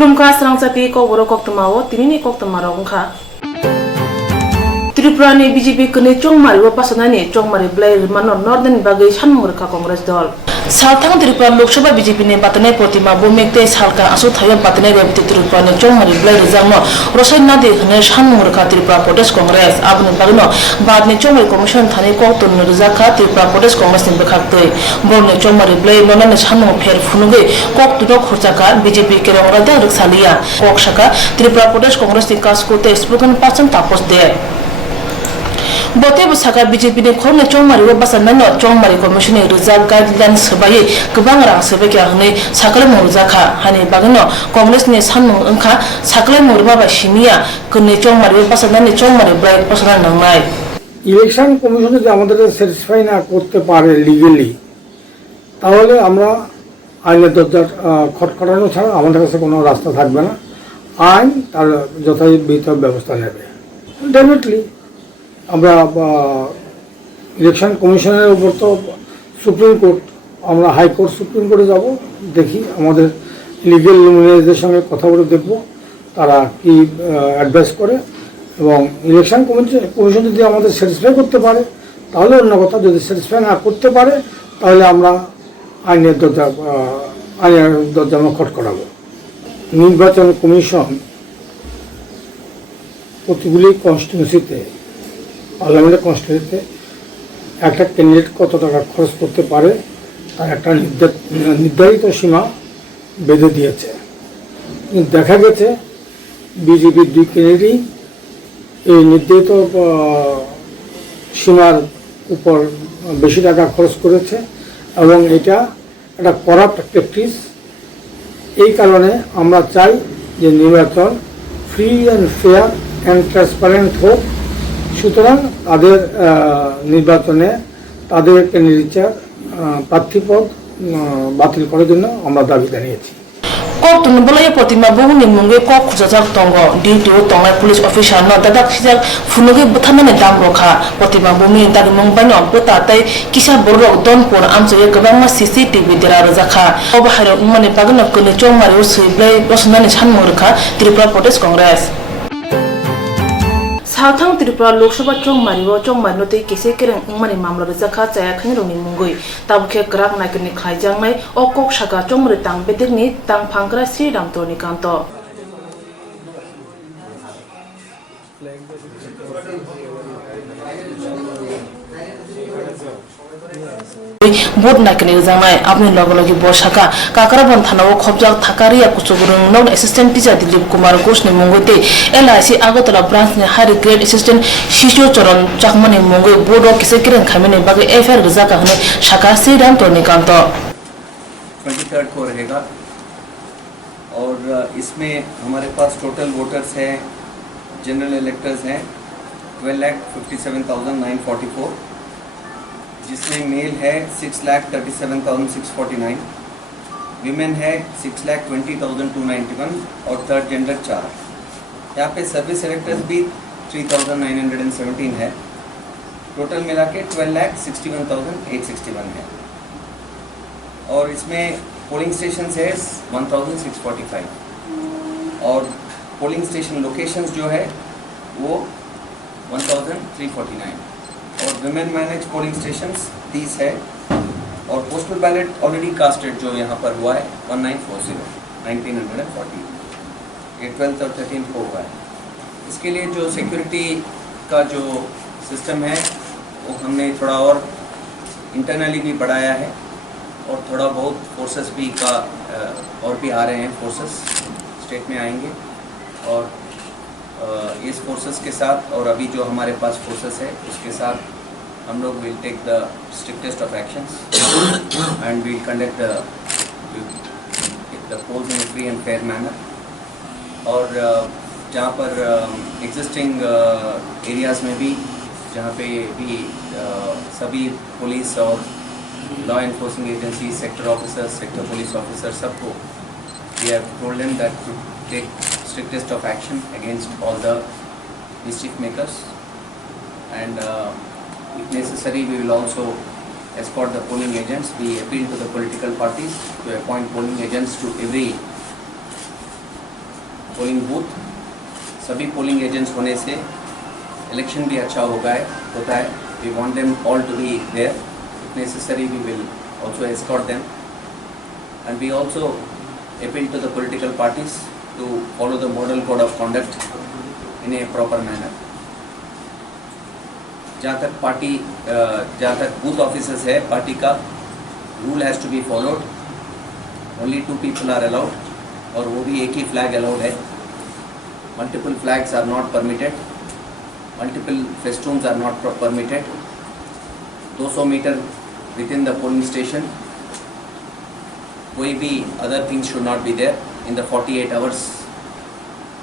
Klumka Swrangchati Kokborok Koktwma o tinini Koktwma rongkha. Tripura ni BJP kene chongmari o pasanani chongmari blai mano northern bagai sanmurka Congress dol. Southern Tripura Lok Sabha BJP ne batane Koktwma bumekte salka asu thaya batane rebti Tripura ne chongmari blai rizangno rosai na de khane sanmurka Tripura Pradesh Congress abne bagno badne chongmari commission thane Koktwma rizakha Tripura Pradesh Congress ne bekhaktoi borne chongmari blai nonane sanmu pher phunuge Koktwma khurchaka BJP ke rongrada riksalia kokshaka Tripura Pradesh Congress ni kaskote spoken person tapos de Bote busaka BJP ne khorne chongmari wa basanano chongmari commission ne reserve guidelines sebagai gebang rang sebagai hne sakle morjaka hani bagno congress ne sanmu engkha sakle morba ba simia kene chongmari wa basanani chongmari break pasana nangnai election কমিশনে যে আমাদের satisfy না করতে পারে legally তাহলে আমরা আইনের দরজা খটখটানো ছাড়া আমাদের কাছে কোনো রাস্তা থাকবে না আইন তার যথাযথ ব্যবস্থা নেবে ডেফিনেটলি আমরা ইলেকশন কমিশনের উপর তো সুপ্রিম কোর্ট আমরা হাইকোর্ট সুপ্রিম কোর্টে যাব দেখি আমাদের লিগ্যাল লুমিনারিদের সঙ্গে কথা বলে দেখব তারা কি অ্যাডভাইস করে এবং ইলেকশন কমিশন যদি আমাদের স্যাটিসফাই করতে পারে তাহলে অন্য কথা যদি স্যাটিসফাই না করতে পারে তাহলে আমরা আইনের দরজা আমরা খটখটাবো নির্বাচন কমিশন প্রতিগুলি কনস্টিটিউন্সিতে পার্লামেন্টের কনস্টিটিউন্সিতে একটা ক্যান্ডিডেট কত টাকা খরচ করতে পারে তার একটা নির্ধারিত সীমা বেঁধে দিয়েছে দেখা গেছে বিজেপির দুই ক্যান্ডিডেটই এই নির্ধারিত সীমার উপর বেশি টাকা খরচ করেছে এবং এটা একটা করাপ্ট প্র্যাকটিস এই কারণে আমরা চাই যে নির্বাচন free and fair and transparent হোক সুতরাং তাদের নির্বাচনে তাদের ক্যান্ডিডেটের প্রার্থীপদ বাতিল করার জন্য আমরা দাবি জানিয়েছি Koktwma bolaya Koktwma buguni munge kok khujajak tongo duty o tongai police officer no dadak sijak phunuge buthamane dam rokha Koktwma bumi dagi mungbaino bota tai kisa borok donpor amsoye gabangma CCTV dera rajakha obaharo mane bagno kone chongmari o suiblai rosnani sanmurkha Tripura Pradesh Congress Southern Tripura Lok Sabha chongmari o chongmari no tei kese kereng ingmani mamla rajakha chaya khani roni mungoi tabukhe grak naikni khaijangnai o kok shaka chongmari tang bedekni tang phangkra Sri Ramtorni kanto board naikni jangnai apni logologi boshaka kakarabon thanao khobjak thakariya kuchugurung non assistant teacher Dilip Kumar Ghosh ni mungote LIC Agartala branch ni high grade assistant Shishu Charan Chakmani mungoi board of kisekren khamene bage FR rizaka hne shaka Sri Ramtorni kanto 23rd को रहेगा और इसमें हमारे पास total voters हैं general electors हैं 12,57,944 जिसमें mail है 6,37,649 women है 6,20,291 और थर्ड जेंडर 4 यहाँ पे सर्विस इलेक्टर्स भी 3,917 है टोटल मिला के 12,61,861 है और इसमें पोलिंग स्टेशन है 1,645 और पोलिंग स्टेशन लोकेशंस जो है वो 1,349 और विमेन मैनेज पोलिंग स्टेशंस 30 है और पोस्टल बैलेट ऑलरेडी कास्टेड जो यहाँ पर हुआ है 1940 ये 12th और 13th को हुआ है इसके लिए जो सिक्योरिटी का जो सिस्टम है वो हमने थोड़ा और इंटरनली भी बढ़ाया है और थोड़ा बहुत फोर्सेस भी का और भी आ रहे हैं फोर्सेस स्टेट में आएंगे और इस फोर्सेस के साथ और अभी जो हमारे पास फोर्सेस है उसके साथ हम लोग will take the strictest of actions and will conduct the polls in free and fair manner और जहाँ पर एग्जिस्टिंग एरियाज़ में भी जहाँ पे भी सभी पुलिस और law enforcing agency sector officers sector police officer सबको we have told them that to take strictest of action against all the mischief makers and if necessary we will also escort the polling agents. We appeal to the political parties to appoint polling agents to every polling booth, सभी polling agents होने से election भी अच्छा होता है. We want them all to be there. If necessary, we will also escort them. And we also appeal to the political parties to follow the model code of conduct in a proper manner. जहाँ तक booth officers है, party का rule has to be followed. Only 2 people are allowed, और वो भी एक ही flag allowed है. Multiple flags are not permitted. Multiple festoons are not permitted. 200 metre within the polling station. कोई भी other things should not be there in the 48 hours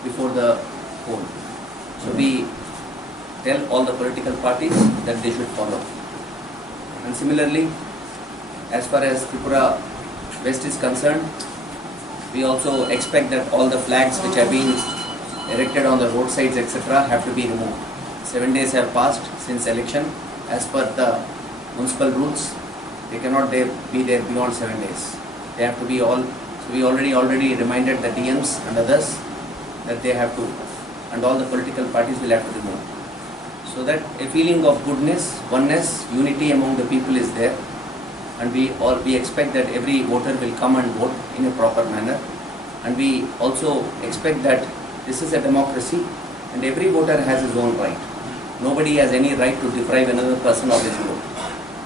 before the poll. So we tell all the political parties that they should follow. And similarly, as far as Tripura West is concerned, we also expect that all the flags which have been erected on the roadsides etc. have to be removed. 7 days have passed since election. As per the municipal rules, they cannot be there beyond 7 days. They have to be all. So we already reminded the DMs and others that they have to, and all the political parties will have to remove. So that a feeling of goodness, oneness, unity among the people is there, and we expect that every voter will come and vote in a proper manner, and we also expect that this is a democracy, and every voter has his own right. Nobody has any right to deprive another person of his vote.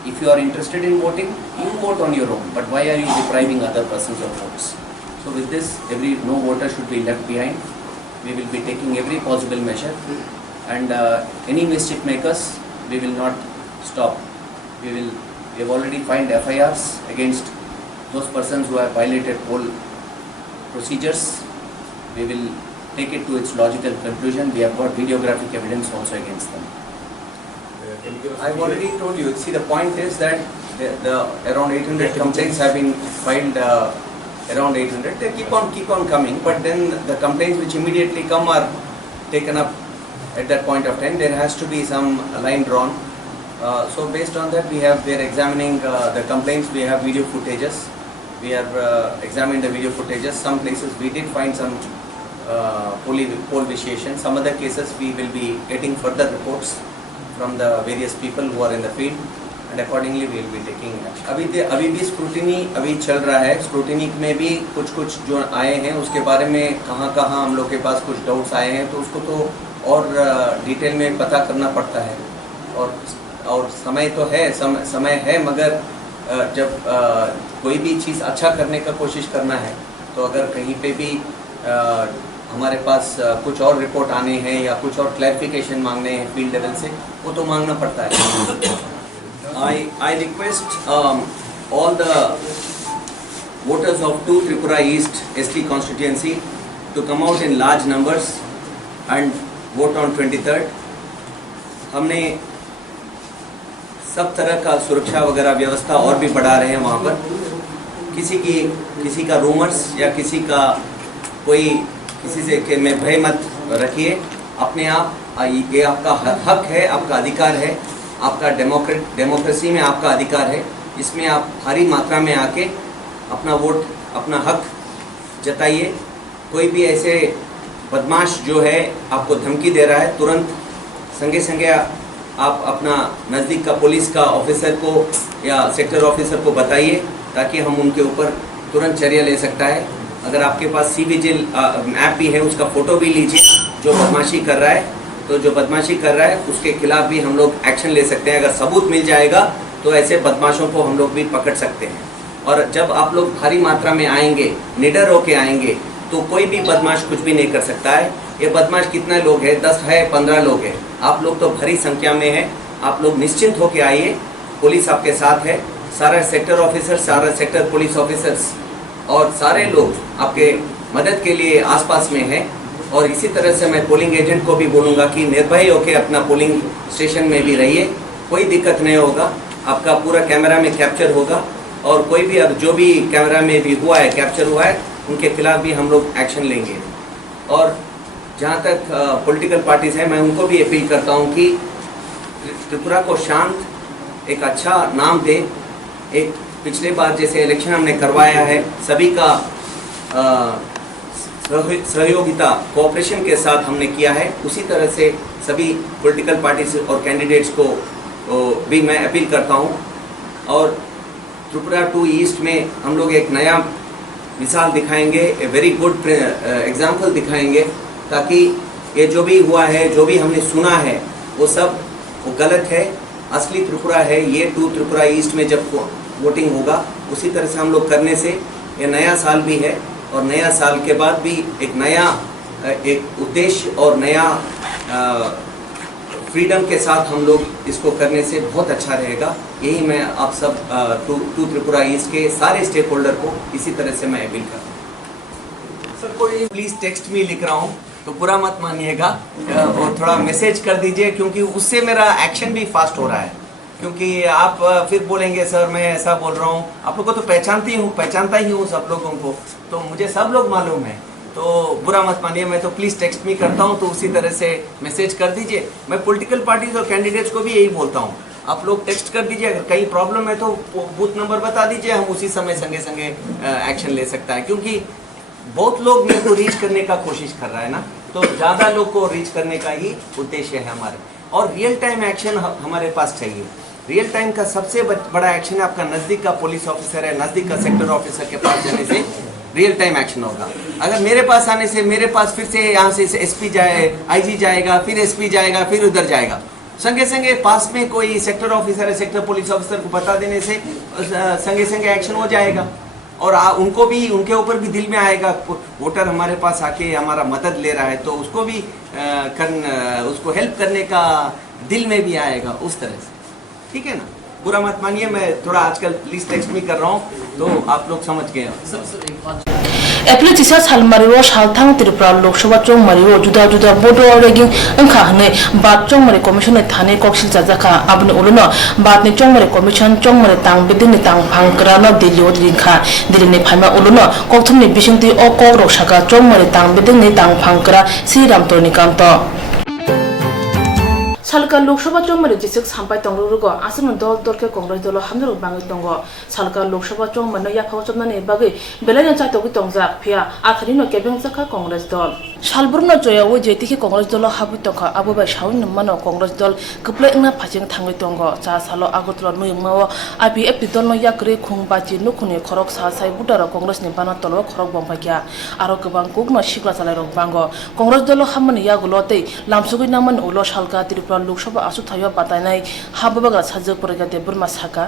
If you are interested in voting, you vote on your own. But why are you depriving other persons of votes? So with this, no voter should be left behind. We will be taking every possible measure, and any mischief makers, we will not stop. We have already filed FIRs against those persons who have violated poll procedures. We will take it to its logical conclusion. We have got videographic evidence also against them. I've already told you. See, the point is that the around 800 complaints have been filed. Around 800. They keep on coming, but then the complaints which immediately come are taken up at that point of time. There has to be some line drawn. So based on that, we are examining the complaints. We have video footages. We have examined the video footages. Some places we did find some poll vitiation. Some other cases we will be getting further reports from the various people who are in the field, and accordingly we will be taking action. अभी भी scrutiny अभी चल रहा है. Scrutiny में भी कुछ जो आए हैं उसके बारे में कहाँ हम लोग के पास कुछ डाउट्स आए हैं, तो उसको तो और डिटेल में पता करना पड़ता है. और समय तो है, समय है, मगर जब कोई भी चीज़ अच्छा करने का कोशिश करना है, तो अगर कहीं पे भी हमारे पास कुछ और रिपोर्ट आने हैं या कुछ और क्लैरिफिकेशन मांगने हैं फील्ड लेवल से, वो तो मांगना पड़ता है. I request all the voters of 2 Tripura East ST constituency to come out in large numbers and vote on 23rd. हमने सब तरह का सुरक्षा वगैरह व्यवस्था और भी बढ़ा रहे हैं वहाँ पर. किसी का रूमर्स या किसी से में भय मत रखिए. अपने आप ये आपका हक है, आपका अधिकार है, आपका डेमोक्रेसी में आपका अधिकार है. इसमें आप भारी मात्रा में आके अपना वोट, अपना हक जताइए. कोई भी ऐसे बदमाश जो है आपको धमकी दे रहा है, तुरंत संगे आप अपना नज़दीक का पुलिस का ऑफिसर को या सेक्टर ऑफिसर को बताइए, ताकि हम उनके ऊपर तुरंत चर्या ले सकता है. अगर आपके पास सी विजिल ऐप भी है, उसका फ़ोटो भी लीजिए. जो बदमाशी कर रहा है उसके खिलाफ भी हम लोग एक्शन ले सकते हैं. अगर सबूत मिल जाएगा तो ऐसे बदमाशों को हम लोग भी पकड़ सकते हैं. और जब आप लोग भारी मात्रा में आएंगे, निडर होके आएंगे, तो कोई भी बदमाश कुछ भी नहीं कर सकता है. ये बदमाश कितने लोग हैं? 10 है, 15 लोग हैं. आप लोग तो भारी संख्या में हैं. आप लोग निश्चिंत होके आइए. पुलिस आपके साथ है. सारा सेक्टर ऑफिसर, सारा सेक्टर पुलिस ऑफिसर्स और सारे लोग आपके मदद के लिए आसपास में हैं. और इसी तरह से मैं पोलिंग एजेंट को भी बोलूँगा कि निर्भय होकर अपना पोलिंग स्टेशन में भी रहिए. कोई दिक्कत नहीं होगा. आपका पूरा कैमरा में कैप्चर होगा, और कोई भी अब जो भी कैमरा में भी हुआ है, कैप्चर हुआ है, उनके खिलाफ भी हम लोग एक्शन लेंगे. और जहाँ तक पॉलिटिकल पार्टीज़ हैं, मैं उनको भी अपील करता हूँ कि त्रिपुरा को शांत, एक अच्छा नाम दे. पिछले बार जैसे इलेक्शन हमने करवाया है, सभी का सहयोगिता कोऑपरेशन के साथ हमने किया है, उसी तरह से सभी पॉलिटिकल पार्टीज और कैंडिडेट्स को भी मैं अपील करता हूं। और त्रिपुरा 2 ईस्ट में हम लोग एक नया मिसाल दिखाएंगे, ए वेरी गुड एग्जाम्पल दिखाएंगे, ताकि ये जो भी हुआ है, जो भी हमने सुना है, वो सब वो गलत है। असली त्रिपुरा है ये 2 त्रिपुरा ईस्ट में जब वोटिंग होगा, उसी तरह से हम लोग करने से ये नया साल भी है, और नया साल के बाद भी एक नया एक उद्देश्य और नया फ्रीडम के साथ हम लोग इसको करने से बहुत अच्छा रहेगा। यही मैं आप सब 2 त्रिपुरा ईस्ट के सारे स्टेक होल्डर को इसी तरह से मैं अपील करता हूँ। सर कोई प्लीज़ टेक्स्ट में लिख रहा हूँ तो बुरा मत मानिएगा, और थोड़ा मैसेज कर दीजिए, क्योंकि उससे मेरा एक्शन भी फास्ट हो रहा है। क्योंकि आप फिर बोलेंगे सर मैं ऐसा बोल रहा हूँ, आप लोग को तो पहचानता ही हूँ सब लोगों को, तो मुझे सब लोग मालूम है, तो बुरा मत मानिए। मैं तो प्लीज़ टेक्स्ट में करता हूँ, तो उसी तरह से मैसेज कर दीजिए। मैं पॉलिटिकल पार्टीज और कैंडिडेट्स को भी यही बोलता हूँ, आप लोग टेक्स्ट कर दीजिए, अगर कहीं प्रॉब्लम है तो बूथ नंबर बता दीजिए, हम उसी समय संगे एक्शन ले सकता है। क्योंकि बहुत लोग मेरे को रीच करने का कोशिश कर रहा है ना, तो ज़्यादा लोग को रीच करने का ही उद्देश्य है हमारे। और रियल टाइम एक्शन हमारे पास चाहिए। रियल टाइम का सबसे बड़ा एक्शन है आपका नज़दीक का पुलिस ऑफिसर है, नज़दीक का सेक्टर ऑफिसर के पास जाने से रियल टाइम एक्शन होगा। अगर मेरे पास आने से, मेरे पास फिर से यहाँ से एसपी जाए, आईजी जाएगा, फिर एसपी जाएगा, फिर उधर जाएगा, संगे पास में कोई सेक्टर ऑफिसर है, सेक्टर पुलिस ऑफिसर को बता देने से संगे एक्शन हो जाएगा। और उनको भी, उनके ऊपर भी दिल में आएगा, वोटर हमारे पास आके हमारा मदद ले रहा है, तो उसको भी उसको हेल्प करने का दिल में भी आएगा, उस तरह से। ठीक है ना, बुरा मत मानिए, मैं थोड़ा आजकल प्लीज टेक्स्ट भी कर रहा हूँ, तो आप लोग समझ गए। एप्रिल 3 साल मरियो सालथांग त्रिपुरा लोकसभा चोंग मरियो जुदा जुदा बोर्डो रेगिंग अंखा हने बात चोंग मरे कमीशन ने थाने कोक्सिल जाजाका abne उलुनो बात ने चोंग मरे कमीशन चोंग मरे तांग बिदिन तांग भांगकरा न दिल्ली ओद्रिंखा दिल्ली ने फाइमा उलुनो कोक्थुम ने बिसिंगति ओ कोकरोक साका चोंग मरे तांग बिदिन तांग भांगकरा श्री रामतोरनी कांतो सालका लोकसभा चोंगमरे जिसक सामपाय तंगरुगो आसमन दल दरके कांग्रेस दल हामदुर बांगै दंगो सालका लोकसभा चोंगमने याफाव चबनानि बागै बेलायना चाइतोगि तंगजा फिया आथारिनो केबें जाखा कांग्रेस दल सालबुरनो जयावो जेतिखि कांग्रेस दल हाबि तंखा आबोबाय सावन मानो कांग्रेस दल कप्लाय अंगना फाजिं थांगै दंगो चा सालो आगतला नुयमाव आईपीएफ दलनो याकरे खुंबाजि नुखुनि खरक सा साइ बुटार कांग्रेसनि बाना तलो खरक बंफाकिया आरो गोबां कुगनो सिगला चालायरक बांगो कांग्रेस दल हामनि यागुलते लामसुगै नामन उलो सालका त्रिपुरा लोकसभा आसु थायो बतानाय हाबबागा साजक परगा देबुरमा साका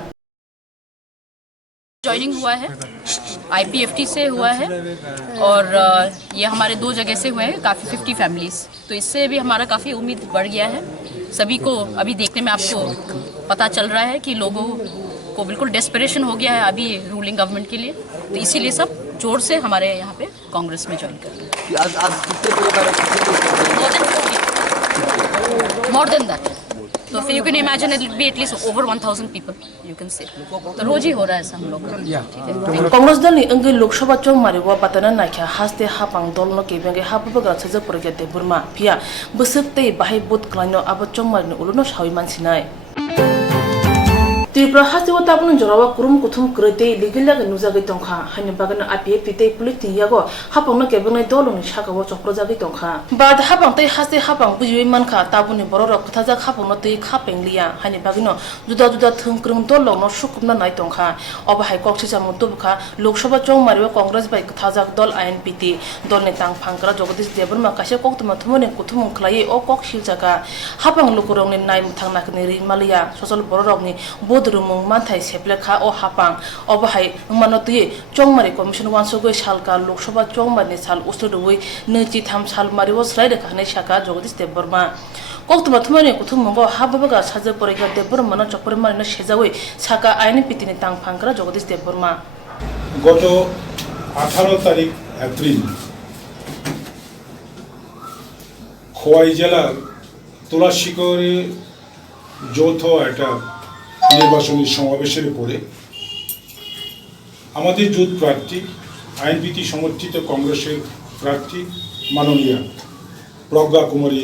ज्वाइनिंग हुआ है, आईपीएफटी से हुआ है, और ये हमारे 2 जगह से हुए हैं, काफ़ी 50 फैमिलीज, तो इससे भी हमारा काफ़ी उम्मीद बढ़ गया है। सभी को अभी देखने में आपको पता चल रहा है कि लोगों को बिल्कुल डेस्परेशन हो गया है अभी रूलिंग गवर्नमेंट के लिए, तो इसीलिए सब जोर से हमारे यहाँ पे कांग्रेस में ज्वाइन कर रहे हैं। मोर देन दैट, तो फिर you can imagine it will be at least over 1000 people you can say, तो रोज ही हो रहा है ऐसा हम लोग का। कांग्रेस दल नि अंगे लोकसभा चोंग मारिवा बातना नाख्या हास्ते हापांग दल न केबेंगे हाबबागा साजक परगा देबुरमा फिया बोसोकते बाहाय बुत क्लाइनो आबा चोंग मारिनो उलुनो सावि मानसिनाय त्रिपुरा हासिव ताबन जरावा कुरुम कुथुम करते लिगिला नुजागै तंखा हानि बागन आपिए पिते पुलिस नियागो हापांनो केबेंनाय दलनि सागाव चप्रजागै तंखा बाद हापांतै हासे हापां बुजियै मानखा ताबुनि बरर खथाजाक हापांनो तै खापेंलिया हानि बागनो जुदा जुदा थंक्रं दलनो सुकुमना नाय तंखा अबाहाय कक्सिसा मुतुबखा लोकसभा चोंग मारिवा कांग्रेस बाय खथाजाक दल आईएनपीटी दलनि तांग फांकरा जगदीश देबरमा कासे कोक्तमा थुमने कुथुम खलायै अ कक्सिल जाका हापां लोकरंनि नाय मुथां नाकनि रिमालिया ससल बररनि रुमंग मानथाय सेप्लेखा ओ हापां अबाहाय मानतुये चोंगमारि कमिशन वानसुगै सालका लोकसभा चोंगमारिनि साल उसुदुयै 23 साल मारिव स्लाइदखानाय साका जगदीश देबबर्मा कोक्तमा थुमने कुथुमंगो हाबबागा साजे परिगा देबबर्मा न चपरमारिनो सेजावै साका आईएनपीटीनि तांग फांकरा जगदीश देबबर्मा गत 18 तारिख एप्रिल খোয়াই জেলার তুলাশিকরে যৌথ একটা নির্বাচনী সমাবেশের পরে আমাদের জোট প্রার্থী আইনপিটি সমর্থিত কংগ্রেসের প্রার্থী মাননীয়া প্রজ্ঞা কুমারী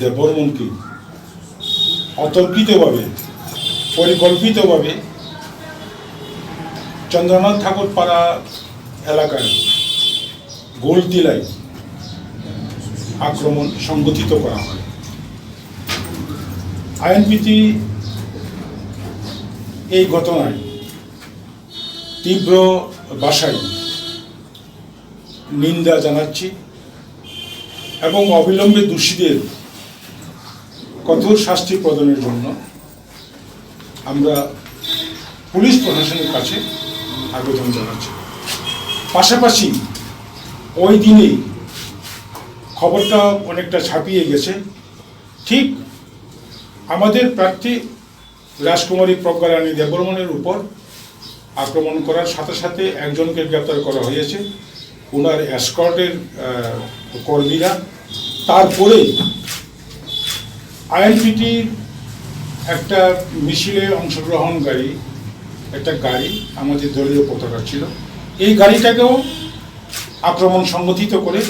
দেববর্মনকে অতর্কিতভাবে পরিকল্পিতভাবে চন্দ্রনাথ ঠাকুর পাড়া এলাকায় গোলটিলায় আক্রমণ সংগঠিত করা হয়। আইনপিটি এই ঘটনায় তীব্র ভাষায় নিন্দা জানাচ্ছি এবং অবিলম্বে দোষীদের কঠোর শাস্তি প্রদানের জন্য আমরা পুলিশ প্রশাসনের কাছে আবেদন জানাচ্ছি। পাশাপাশি ওই দিনেই খবরটা অনেকটা ছাপিয়ে গেছে, ঠিক আমাদের প্রার্থী রাজকুমারী প্রজ্ঞা রানী দেববর্মনের উপর আক্রমণ করার সাথে সাথে একজনকে গ্রেপ্তার করা হয়েছে, ওনার এসকর্টের কর্মীরা। তারপরেই আইএনপিটির একটা মিছিলে অংশগ্রহণকারী একটা গাড়ি আমাদের দলীয় পতাকা ছিল, এই গাড়িটাকেও আক্রমণ সংগঠিত করে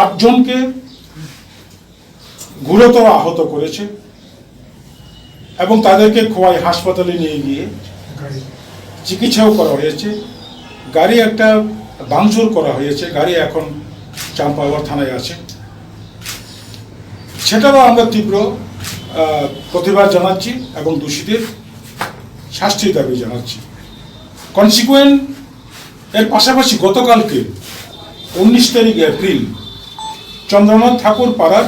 8 জনকে গুরুতর আহত করেছে এবং তাদেরকে খোয়াই হাসপাতালে নিয়ে গিয়ে চিকিৎসাও করা হয়েছে। গাড়ি একটা ভাঙচুর করা হয়েছে, গাড়ি এখন চাম্পাওয়ার থানায় আছে। সেটারও আমরা তীব্র প্রতিবাদ জানাচ্ছি এবং দোষীদের শাস্তির দাবি জানাচ্ছি। কনসিকুয়েন্ট এর পাশাপাশি গতকালকে 19 তারিখ এপ্রিল চন্দ্রনাথ ঠাকুর পাড়ার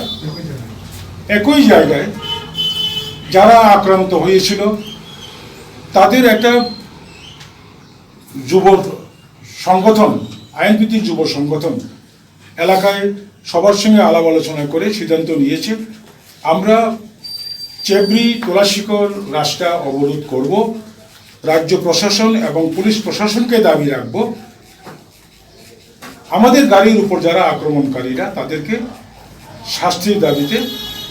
একই জায়গায় যারা আক্রান্ত হয়েছিল তাদের একটা যুব সংগঠন, আইনপিটি যুব সংগঠন এলাকায় সবার সঙ্গে আলাপ আলোচনা করে সিদ্ধান্ত নিয়েছে, আমরা চেবড়ি তুলাশিকর রাস্তা অবরোধ করব। রাজ্য প্রশাসন এবং পুলিশ প্রশাসনকে দাবি রাখব আমাদের গাড়ির উপর যারা আক্রমণকারীরা তাদেরকে শাস্তির দাবিতে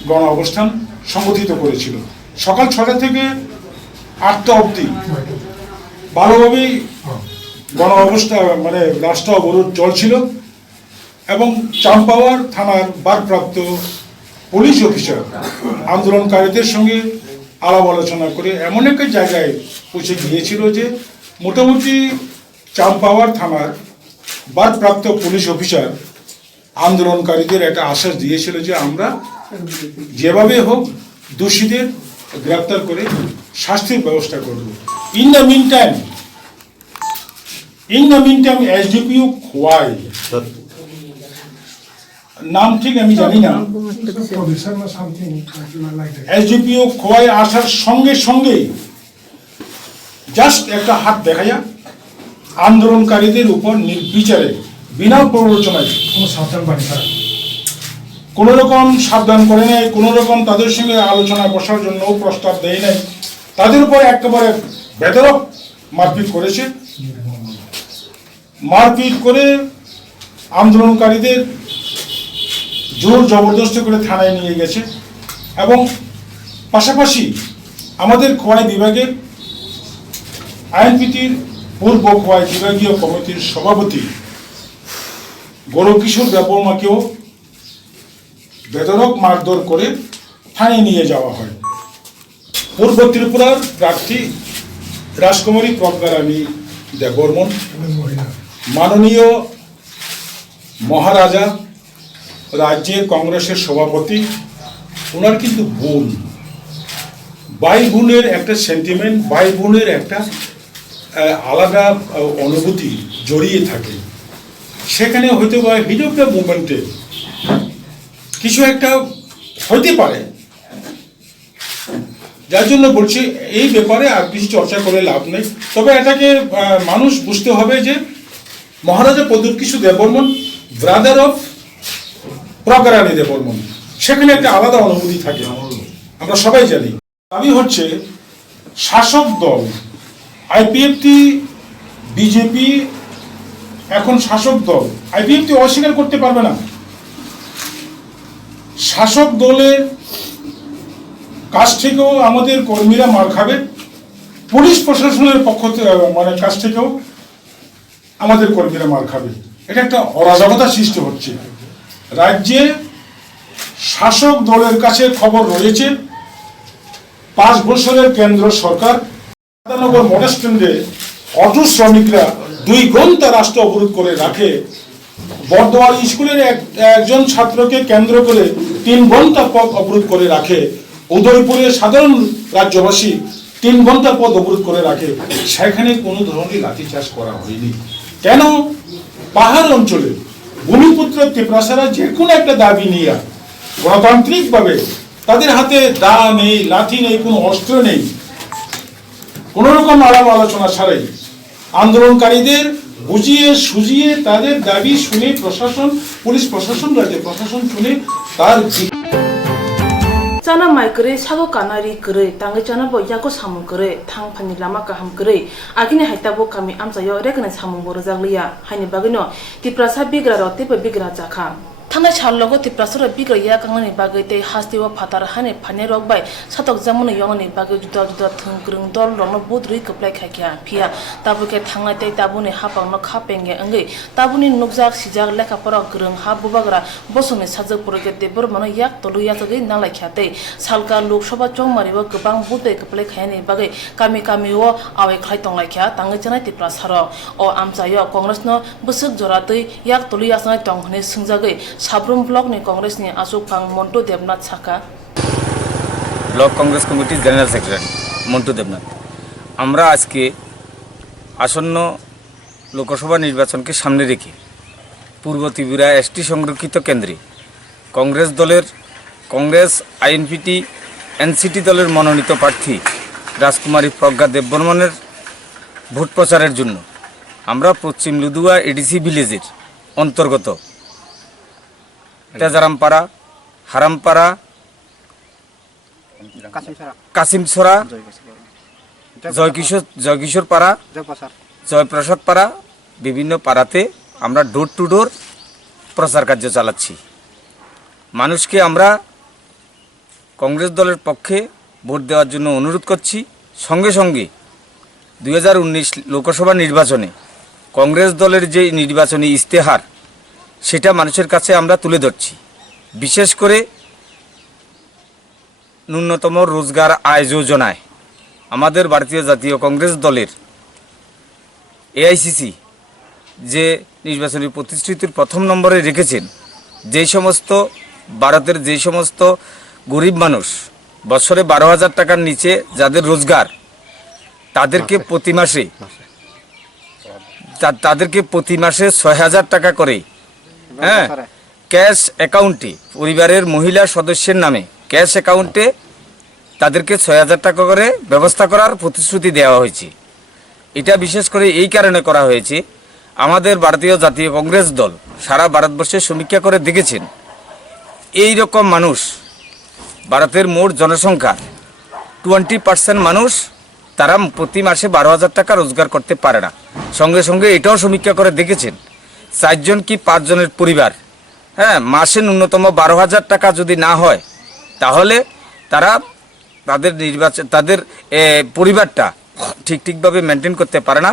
গণ অবস্থান সংগঠিত করেছিল। সকাল 6টা থেকে 8টা অবধি ভালোভাবেই গণ অবস্থা মানে রাস্তা অবরোধ চলছিল এবং চাম্পাওয়ার থানার ভারপ্রাপ্ত পুলিশ অফিসার আন্দোলনকারীদের সঙ্গে আলাপ আলোচনা করে এমন একটা জায়গায় পৌঁছে গিয়েছিল যে মোটামুটি চাম্পাওয়ার থানার ভারপ্রাপ্ত পুলিশ অফিসার আন্দোলনকারীদের একটা আশ্বাস দিয়েছিল যে আমরা যেভাবে হোক দোষীদের গ্রেপ্তার করে শাস্তির ব্যবস্থা করব। In the meantime SDPO Khowai, নাম ঠিক আমি জানি না, এসডিপিও খোয়াই আসার সঙ্গে সঙ্গে জাস্ট একটা হাত দেখাইয়া আন্দোলনকারীদের উপর নির্বিচারে বিনা প্ররোচনায় কোন রকম সাবধান করে নাই, কোন রকম তাদের সঙ্গে আলোচনায় বসার জন্য প্রস্তাব দেয় নাই, তাদের উপর একেবারে বেধড়ক মারপিট করেছে। মারপিট করে আন্দোলনকারীদের জোর জবরদস্তি করে থানায় নিয়ে গেছে এবং পাশাপাশি আমাদের খোয়াই বিভাগের আইনপিটির পূর্ব খোয়াই বিভাগীয় কমিটির সভাপতি গৌরকিশোর দেববর্মাকেও বেধড়ক মারধর করে থানায় নিয়ে যাওয়া হয়। পূর্ব ত্রিপুরার প্রার্থী রাজকুমারী প্রজ্ঞা রানী দেববর্মন মাননীয় মহারাজা রাজ্যের কংগ্রেসের সভাপতি, ওনার কিন্তু বোন, ভাই বোনের একটা সেন্টিমেন্ট, ভাই বোনের একটা আলাদা অনুভূতি জড়িয়ে থাকে। সেখানে হয়তো বা হিট অফ দ্য মুভমেন্টে কিছু একটা হইতে পারে, যার জন্য বলছি এই ব্যাপারে আর কিছু চর্চা করে লাভ নেই। তবে এটাকে মানুষ বুঝতে হবে যে মহারাজা প্রদ্যোৎকিশোর দেববর্মন ব্রাদার অফ প্রজ্ঞা রানী দেববর্মন, সেখানে একটা আলাদা অনুভূতি থাকে, আমরা সবাই জানি। দাবি হচ্ছে শাসক দল আইপিএফটি বিজেপি এখন শাসক দল, আইপিএফটি অস্বীকার করতে পারবে না। শাসক দলের কাছ থেকেও আমাদের কর্মীরা মার খাবে, পুলিশ প্রশাসনের পক্ষ মানে কাছ থেকেও আমাদের কর্মীরা মার খাবে। এটা একটা অরাজকতা সৃষ্টি হচ্ছে। রাজ্যে শাসক দলের কাছে খবর রয়েছে 5 বছরের কেন্দ্র সরকার রাধানগর মডেল স্ট্যান্ডে অটো শ্রমিকরা 2 ঘন্টা রাস্তা অবরোধ করে রাখে, বর্ধমান স্কুলের একজন ছাত্রকে কেন্দ্র করে 3 ঘন্টা পথ অবরোধ করে রাখে। উদয়পুরের সাধারণ রাজ্যবাসী 3 ঘন্টা পথ অবরোধ করে রাখে, সেখানে কোনো ধরনের লাঠিচার্জ করা হয়নি। কেন? পাহাড় অঞ্চলে ভূমিপুত্র ত্রিপ্রাসারা যে কোনো একটা দাবি নিয়ে গণতান্ত্রিকভাবে, তাদের হাতে দা নেই, লাঠি নেই, কোনো অস্ত্র নেই, কোন রকম আলাপ আলোচনা ছাড়াই আন্দোলনকারীদের বুঝিয়ে সুজিয়ে তাদের দাবি শুনে প্রশাসন, পুলিশ প্রশাসন, রাজ্য প্রশাসন শুনে তার Chana mai kere sago kanari kere tangi chana bo yago samung kere thang phani lama kaham kere agini haita bo kami amsayo rekne samung bor jaglia haini bagino tiprasa bigra rote pe bigra jakha thana chal logo tiprasura bigra ya kangani bagai te hastiwa phatar hane phane rok bai satok jamune yongani bagai juda juda thungkrung dol rono budri kaplai khakya phia tabuke thangai te tabuni hapang no khapenge angai tabuni nukjak sijak lekha pora grung ha bubagra bosone sajak poroke debor mano yak tolu ya jagai nalai khate salka lok sabha chongmari bo gobang budai kaplai khayani bagai kami kami o awai khlai tonglai khya tangai chana tiprasaro o amchayo congress no busuk joratei yak tolu ya sanai tonghne sungjagai Sabroom block নি কংগ্রেস নি আসুক ফাং Montu Debnath ছাকা block Congress কমিটির general secretary Montu Debnath. আমরা আজকে আসন্ন লোকসভা নির্বাচনকে সামনে রেখে পূর্ব ত্রিপুরা এসটি সংরক্ষিত কেন্দ্রে কংগ্রেস আইএনপিটি এনসিটি দলের মনোনীত প্রার্থী রাজকুমারী প্রজ্ঞা দেববর্মনের ভোট প্রচারের জন্য আমরা পশ্চিম লুদুয়া এডিসি ভিলেজের অন্তর্গত তেজারামপাড়া, হারামপাড়া, কাসিমছড়া, জয়কিশোর পাড়া, জয়প্রসাদ পাড়া বিভিন্ন পাড়াতে আমরা ডোর টু ডোর প্রচার কার্য চালাচ্ছি। মানুষকে আমরা কংগ্রেস দলের পক্ষে ভোট দেওয়ার জন্য অনুরোধ করছি। সঙ্গে সঙ্গে 2019 লোকসভা নির্বাচনে কংগ্রেস দলের যে নির্বাচনী ইস্তেহার সেটা মানুষের কাছে আমরা তুলে ধরছি। বিশেষ করে ন্যূনতম রোজগার আয় যোজনায় আমাদের ভারতীয় জাতীয় কংগ্রেস দলের এআইসিসি যে নির্বাচনী প্রতিশ্রুতির প্রথম নম্বরে রেখেছেন, ভারতের যে সমস্ত গরিব মানুষ বছরে 12,000 টাকার নিচে যাদের রোজগার, তাদেরকে প্রতি মাসে 6,000 টাকা করে ক্যাশ অ্যাকাউন্টে পরিবারের মহিলা সদস্যের নামে ক্যাশ অ্যাকাউন্টে তাদেরকে 6,000 টাকা করে ব্যবস্থা করার প্রতিশ্রুতি দেওয়া হয়েছে। এটা বিশেষ করে এই কারণে করা হয়েছে, আমাদের ভারতীয় জাতীয় কংগ্রেস দল সারা ভারতবর্ষে সমীক্ষা করে দেখেছেন এই রকম মানুষ, ভারতের মোট জনসংখ্যার 20% মানুষ তারা প্রতি মাসে 12,000 টাকা রোজগার করতে পারে না। সঙ্গে সঙ্গে এটাও সমীক্ষা করে দেখেছেন 4 জন কি 5 জনের পরিবার মাসে ন্যূনতম 12,000 টাকা যদি না হয় তাহলে তাদের পরিবারটা ঠিকভাবে মেনটেন করতে পারে না,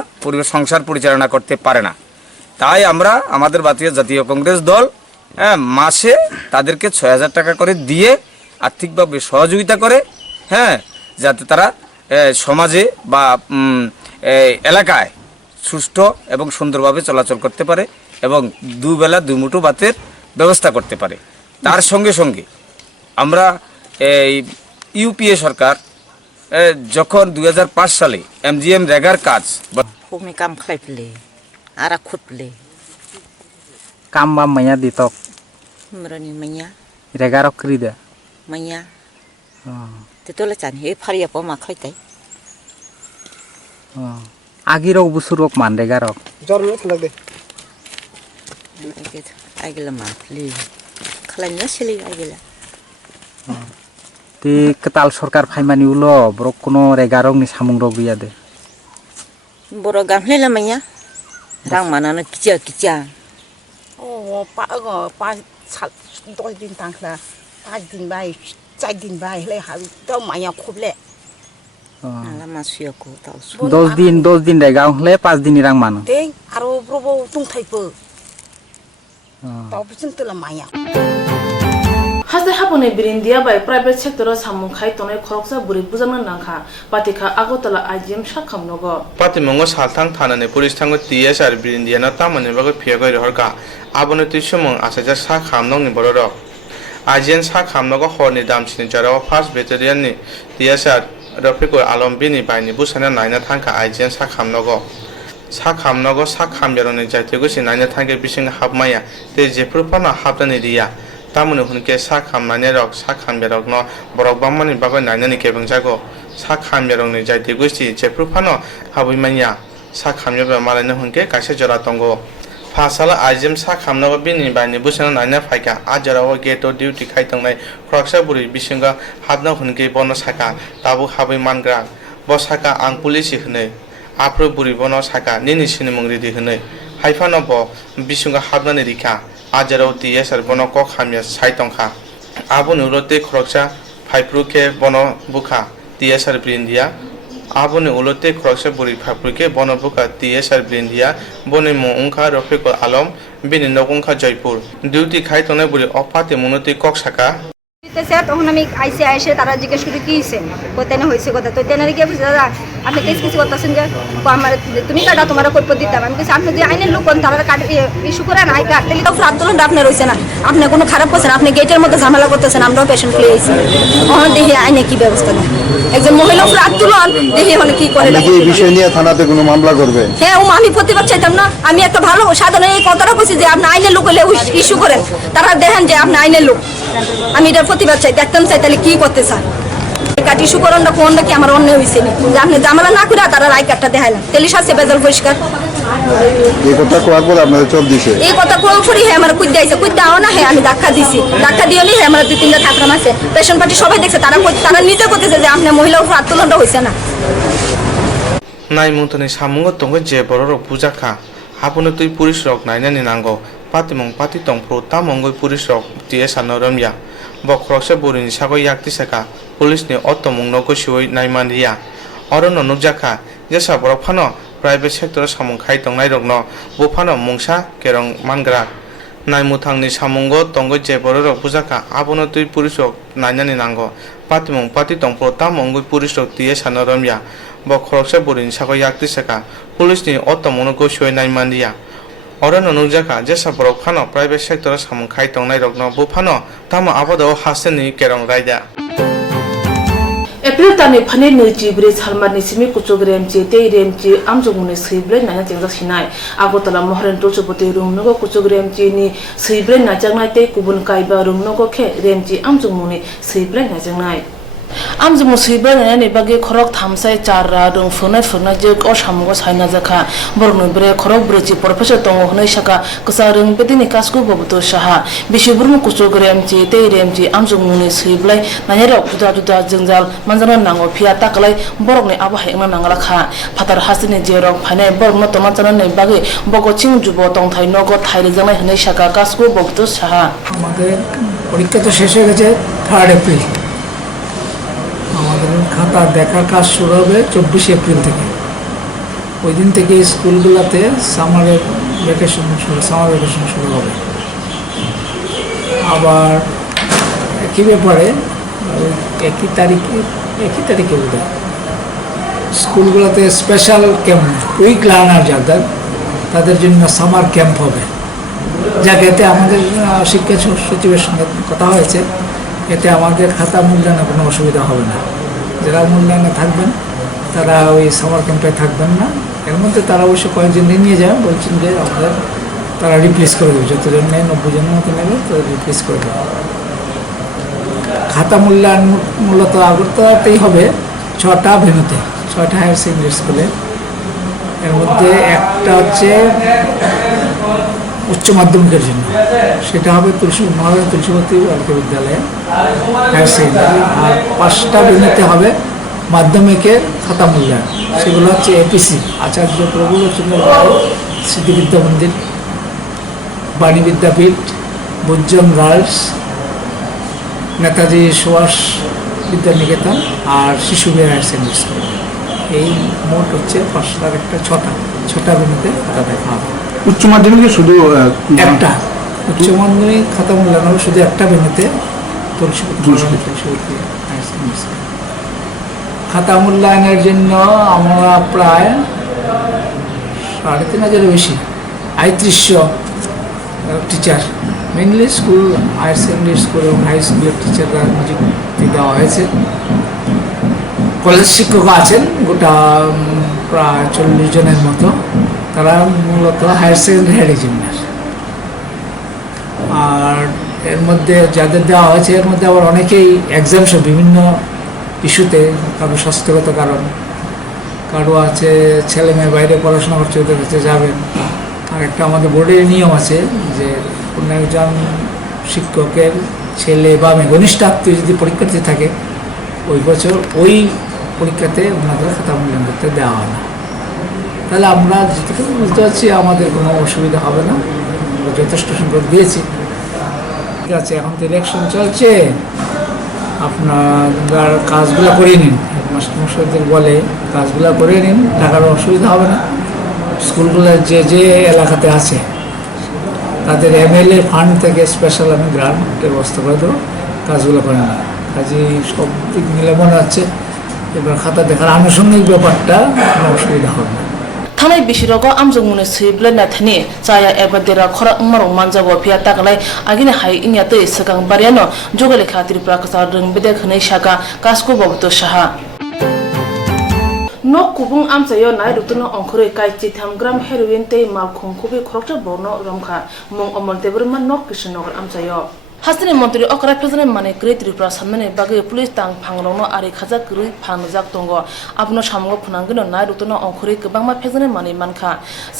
সংসার পরিচালনা করতে পারে না। তাই আমরা আমাদের ভারতীয় জাতীয় কংগ্রেস দল মাসে তাদেরকে 6,000 টাকা করে দিয়ে আর্থিকভাবে সহযোগিতা করে যাতে তারা সমাজে বা এলাকায় সুষ্ঠু এবং সুন্দরভাবে চলাচল করতে পারে এবং দুবেলা দুমুঠো ভাতের ব্যবস্থা করতে পারে। তার সঙ্গে সঙ্গে আমরা ইউপিএ সরকার যখন 2005 সালে এমজিএম রেগার কাজ ভূমি কাম খাইপলে আর খুটলে কাম বা মাইয়া দিতক মরনি মাইয়া রেগারক করিদা মাইয়া তেতলে চান হে ফারিয়া পমা খাইতাই আগিরক বুসুরক মান রেগারক জরুর লাগে আইগলা মাফলি খালাইনা ছেলে আইগলা তে কতাল সরকার ফাইমানি উলো ব্রক কোনো রেগারক নি সামুং রক বিয়া দে বড় গামলেলা মাইয়া রাং মানানো কিচা ও পা 10 দিন থাকলা 5 দিন বাই 4 দিন বাই হলে হাল তো মাইয়া খুবলে আলা মাসিয়া কো তাও 10 দিন রেগা হলে 5 দিন রাং মানো তে আরো প্রবো তুং থাইপো তাও পিছন তোলা মাইয়া হাসতে হাবনে বিরিন্দিয়া বাই প্রাইভেট সেক্টর সামুং খাই তনে খরকসা বুরি বুজানো নাখা পাতিখা আগরতলা আইজিএম সাখাম নগ পাতিমঙ্গ সালথাং থানানি পুলিশ থাঙ্গ টিএস আর বিরিন্দিয়ানা তামানি বাগৈ ফিয়াগৈ রহরকা আবনে তুইসমং আসাইজা সাখাম নংনি বড় আইজিএন সাখাম নগ হরনি দামচিনি জারাও ফার্স্ট ব্যাটালিয়ননি টিএস আর রফিকুল আলম বিনি বাইনি বুসানা নাইনা থাঙ্কা আইজিএন সাখাম নগ সাখাম জারনি জাইতেগুসি নাইনা থাঙ্কে বিসিং হাবমায়া তে জেফ্রুপানা হাবদানি রিয়া তামুনি হুনকে সাখাম নাইনা রক সাখাম জারক ন বরক বাম্মানি বাগৈ নাইনানি কেবং জাগো সাখাম জারকনি জাইতেগুসি জেফ্রুপানো হাবইমাইয়া সাখাম জাবা মালাইনা হুনকে কাইসে জরা তঙ্গো ফাসালা আইজিএম সাখাম নগ বিনি বাইনি বুসানা নাইনা ফাইকা আজারাও गेटो डिउटी खाइतंनाय खरकसा बुरि बिसिंगा हाबना हुनके बन साका ताबु हाबै मानग्रा ब साका आं पुलिस हनै आफ्रो बुरि बन साका निनि सिनि मंग्रिदि हनै हाइफान ब बिसिंगा हाबनानै रिखा आजाराव टिएसआर बन क खामिया साइतंखा आबु नुरते खरकसा फाइप्रुके बन बुखा टिएसआर ब्रिन्दिया आबुनि उलते खरकसा बुरि फाइप्रुके बन बुखा टिएसआर ब्रिन्दिया बनि मुंखा रफिकुल आलम बिनि नगंखा जयपुर ডিউটি খাই তনে বলি অপাতে মনতি কক শাখা তখন আমি আইসে তারা জিজ্ঞেস করি কি হয়েছে কোথায় হয়েছে কথা তো তেনারি গিয়ে বুঝে দাদা আপনি কিছু কিছু করতেছেন যে আমার তুমি কাটা তোমার কৈপ দিতাম আমি কিছু আপনি যে আইনের লোক তারা কাট ইস্যু করে না কাট তাহলে তো আন্দোলনটা আপনার রয়েছে না আপনি কোনো খারাপ করছেন আপনি গেটের মধ্যে ঝামেলা করতেছেন আমরাও পেশেন্ট লিয়ে আইছি তখন দেখি আইনে কি ব্যবস্থা নেই একজন মহিলা আন্দোলন দেখি এখন কি করে এই বিষয় নিয়ে থানাতে কোনো মামলা করবে হ্যাঁ আমি প্রতিবাদ চাইতাম না আমি একটা ভালো সাধারণ এই কথাটা বলছি যে আপনি আইনের লোক হলে ইস্যু করেন তারা দেখেন যে আপনি আইনের লোক আমি এটার প্রতিবাদ চাই দেখতাম চাই তাহলে কি করতে চান কাটি সুকরণটা কোনটা কি আমার অন্যায় হয়েছে না যে আপনি জামালা না করে তারা রায় কার্ডটা দেখাইলাম তেলি সাথে বেজাল পরিষ্কার এই কথা কোয়ার পর আপনাদের চোখ দিছে এই কথা কোন করি হ্যাঁ আমার কুইদ দিয়েছে কুইদ দাও না হ্যাঁ আমি ধাক্কা দিছি ধাক্কা দিওনি হ্যাঁ আমার 2-3টা ঠাকরাম আছে পেশেন্ট পার্টি সবাই দেখছে তারা নিজে করতেছে যে আপনি মহিলার উপর আত্মদণ্ড হয়েছে না নাই মুতনি সামুঙ্গ তঙ্গ যে বড় পূজা খা হাবনে তুই পুলিশ রক নাইনানি নাঙ্গো পাতিমং পাতি তংফ্রো তামঙ্গই পুলিশ রক টিএসআর নরমিয়া বখরকসে বুরিনি সাগৈ याक्ति साका पुलिसनि अत्तमं नगो सिवै नायमानरिया अरन नुकजाखा जेसा बरक फानो प्राइवेट सेक्टर सामुं खाइ तंनाय रकनो बुफानो मुंसा केरं मानग्रा नायमुथांनि सामुंगो तंगै जे बरक बुजाखा आबनो तुइ पुलिस रक नायनानि नांगो पातिमं पाति तंफ्रो तामंगै पुलिस रक टिएसआर नरमिया बखरकसे बुरिनि सागै याक्ति साका पुलिसनि अत्तमं नगो सिवै नायमानरिया অরণ্য নুকজাকা যেসব বরক ফানো প্রাইভেট সেক্টর সামুং খাই তংনাই রগ্ন বু ফানো তামা আবাদাও হাসেনি কেরং রায়দা এপ্রিল তানি ফানি নৈচি ব্রিজ হালমারনি সিমি কুচুগ রেমচি তেই রেমচি আমজুমুনি সৈব্লে নাইনা চেংজা সিনাই আগরতলা মহরেন টুচুপতি রুমনগো কুচুগ রেমচি নি সৈব্লে নাজাংনাই তেই কুবুন কাইবা রুমনগো খে রেমচি আমজুমুনি সৈব্লে নাজাংনাই আমজুমু সৈব্লে নাইনানি বাগে খরক থামসাই চাররা রং ফোনাই যে অসামগো সাইনা জাখা বরনো ব্রে খরক ব্রেচি প্রফেসর তং হनै সাকা কসা রং বেদিনি কাসকু ববতো সাহা বিশুবুরমু কুচুগ রেমচি তেই রেমচি আমজুমুনি সৈব্লে নাইরা जुदा जुदा जंजाल मानजानो नांगो फिया ताकलाय बरकनि आबहाय ना नांगलाखा फातार हासिनि जेरक फाइनाय बरकनो तमाचानो नै बागे बगचिं जुबो तंथाय नगो थाइले जानाय हनै साका काসকु बबतो साहा আমাদের পরীক্ষা তো শেষ হয়ে গেছে 3 এপ্রিল আমাদের খাতা দেখার কাজ শুরু হবে 24 এপ্রিল থেকে ওই দিন থেকে স্কুলগুলোতে সামার ভ্যাকেশন শুরু হবে আবার একই ব্যাপারে একই তারিখে বোধহয় স্কুলগুলোতে স্পেশাল ক্যাম্প উইক লার্নার যাদের তাদের জন্য সামার ক্যাম্প হবে যাকে এতে আমাদের শিক্ষা সচিবের সঙ্গে কথা হয়েছে এতে আমাদের খাতা মূল্যায়নে কোনো অসুবিধা হবে না যারা মূল্যায়নে থাকবেন তারা ওই সামার ক্যাম্পে থাকবেন না এর মধ্যে তারা অবশ্য কয়েকজন নিয়ে যাবেন বলছেন যে আমাদের তারা রিপ্লেস করে দেবে যতজন নেয় 90 জনের মতো নেবে তারা রিপ্লেস করে দেবে খাতা মূল্যায়ন মূলত আগরতলাতেই হবে 6টা ভেন্যুতে 6টা হায়ার সেকেন্ডারি স্কুলে এর মধ্যে একটা হচ্ছে উচ্চ মাধ্যমিকের জন্য সেটা হবে মহারাজ তুলসীবতী বালিকা বিদ্যালয়ে হায়ার সেকেন্ডারি আর 5টা ভেন্যুতে হবে মাধ্যমিকের খাতা মূল্যায়ন সেগুলো হচ্ছে এপিসি আচার্য প্রফুল্লচন্দ্র স্মৃতি বিদ্যা মন্দির বাণী বিদ্যাপীঠ বুজ্জন গার্লস নেতাজি সুভাষ বিদ্যানিকেতন আর শিশু হায়ার সেকেন্ডারি স্কুল এই মোট হচ্ছে 5টার একটা 6টা ভেন্যুতে খাতা দেখা হবে উচ্চ মাধ্যমিকে শুধু একটা উচ্চ মাধ্যমিক খাতা মূল্যায়ন হবে শুধু একটা ভেন্যুতে তুলসীপুর হায়ার সেকেন্ডারি স্কুল। খাতা মূল্যায়নের জন্য আমরা প্রায় 3,500 বেশি 3,500 teacher, mainly school, higher secondary school এবং হাই স্কুলের টিচাররা নিযুক্তি দেওয়া হয়েছে। কলেজ শিক্ষক আছেন গোটা প্রায় 40 জনের মতো, তারা মূলত হায়ার সেকেন্ডারি হেড এক্সামিনার। আর এর মধ্যে যাদের দেওয়া হয়েছে এর মধ্যে আবার অনেকেই এক্সামশন বিভিন্ন ইস্যুতে, কারো স্বাস্থ্যগত কারণ, কারো আছে ছেলে মেয়ে বাইরে পড়াশোনা করছে, ওদের কাছে যাবেন। আর একটা আমাদের বোর্ডের নিয়ম আছে যে কোনো একজন শিক্ষকের ছেলে বা ঘনিষ্ঠ আত্মীয় যদি পরীক্ষার্থী থাকে ওই বছর ওই পরীক্ষাতে ওনাদের খাতা মূল্যায়ন করতে দেওয়া হয় না। তাহলে আমরা যেটুকু বুঝতে পারছি আমাদের কোনো অসুবিধা হবে না, যথেষ্ট সংখ্যক দিয়েছি। ঠিক আছে, এখন তো ইলেকশন চলছে, আপনার কাজগুলো করে নিন, মাস্টারমশাইদের বলে কাজগুলো করে নিন, টাকার অসুবিধা হবে না। স্কুলগুলো যে যে এলাকাতে আছে তাদের MLA ফান্ড থেকে স্পেশাল আমি গ্রান্টের ব্যবস্থা করে দেবো, কাজগুলো করে নিন। কাজে সব দিক মিলে মনে হচ্ছে এবার খাতা দেখার আনুষঙ্গিক ব্যাপারটা কোনো অসুবিধা হবে না। थानाय बिसिरग आमजोंमुनो सैब्लायना थानि जाया एबादेरा खरा उमारं मानजाबो फिया तागलाय आगिने हाय इनियाते सगां बारियानो जगलेखा त्रिपुरा कसा रोंबेदे खनै शाका Cosco बबतो Saha nok kubung amsayo nai rutuno ongkhore kai chitham gram heroin te mal khongkhubi khorokcha borno romkha mong omol debrma nok kishnogor amsayo हास्तिनि मन्त्री अकरा फेजने माने ग्रे त्रिपुरा सानमाने बागे पुलिस तां फांग्रंनो आरि खाजा ग्रै फांजाक दंग आपनो सामगो फुनांगनो नाय रुतनो अंखुरि गोबांमा फेजने माने मानखा